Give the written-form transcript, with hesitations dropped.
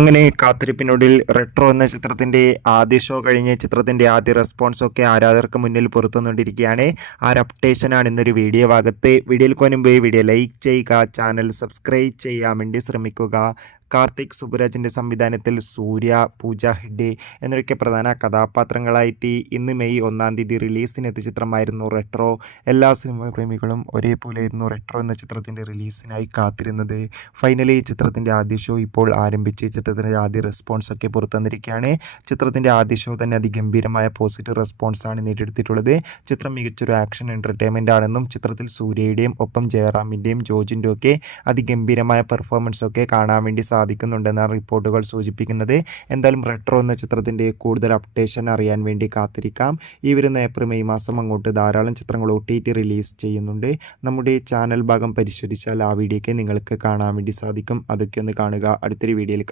അങ്ങനെ കാത്തിരിപ്പിനൊടുവിൽ റെട്രോ എന്ന ചിത്രത്തിന്റെ ആദ്യ ഷോ കഴിഞ്ഞ് ചിത്രത്തിന്റെ ആദ്യ റെസ്പോൺസ് ഒക്കെ ആരാധകർക്ക് മുന്നിൽ പുറത്തുവന്നുകൊണ്ടിരിക്കുകയാണ്. ആ ഒരു അപ്ഡേഷനാണ് ഇന്നൊരു വീഡിയോ ഭാഗത്ത്. വീഡിയോയിൽ മുൻപ് വീഡിയോ ലൈക്ക് ചെയ്യുക, ചാനൽ സബ്സ്ക്രൈബ് ചെയ്യാൻ വേണ്ടി ശ്രമിക്കുക. കാർത്തിക് സുബുരാജിൻ്റെ സംവിധാനത്തിൽ സൂര്യ, പൂജ ഹെഗ്ഡെ എന്നൊക്കെ പ്രധാന കഥാപാത്രങ്ങളായിട്ട് ഇന്ന് മെയ് 1 റിലീസിനെത്തിയ ചിത്രമായിരുന്നു റെട്രോ. എല്ലാ സിനിമാ പ്രേമികളും ഒരേപോലെയായിരുന്നു റെട്രോ എന്ന ചിത്രത്തിൻ്റെ റിലീസിനായി കാത്തിരുന്നത്. ഫൈനലി ചിത്രത്തിൻ്റെ ആദ്യ ഷോ ഇപ്പോൾ ആരംഭിച്ച് ചിത്രത്തിൻ്റെ ആദ്യ റെസ്പോൺസ് ഒക്കെ പുറത്തുവന്നിരിക്കുകയാണ്. ചിത്രത്തിൻ്റെ ആദ്യ ഷോ തന്നെ അതിഗംഭീരമായ പോസിറ്റീവ് റെസ്പോൺസാണ് നേടിയെടുത്തിട്ടുള്ളത്. ചിത്രം മികച്ചൊരു ആക്ഷൻ എൻ്റർടൈൻമെൻ്റ് ആണെന്നും ചിത്രത്തിൽ സൂര്യയുടെയും ഒപ്പം ജയറാമിൻ്റെയും ജോജിൻ്റെയും ഒക്കെ അതിഗംഭീരമായ പെർഫോമൻസ് ഒക്കെ കാണാൻ വേണ്ടി സാധിക്കുന്നുണ്ടെന്നാണ് റിപ്പോർട്ടുകൾ സൂചിപ്പിക്കുന്നത്. എന്തായാലും റെട്രോ എന്ന ചിത്രത്തിൻ്റെ കൂടുതൽ അപ്ഡേഷൻ അറിയാൻ വേണ്ടി കാത്തിരിക്കാം. ഈ വരുന്ന ഏപ്രിൽ മെയ് മാസം അങ്ങോട്ട് ധാരാളം ചിത്രങ്ങൾ OTT റിലീസ് ചെയ്യുന്നുണ്ട്. നമ്മുടെ ചാനൽ ഭാഗം പരിശോധിച്ചാൽ ആ വീഡിയോയ്ക്ക് നിങ്ങൾക്ക് കാണാൻ വേണ്ടി സാധിക്കും. അതൊക്കെ ഒന്ന് കാണുക. അടുത്തൊരു വീഡിയോയിൽ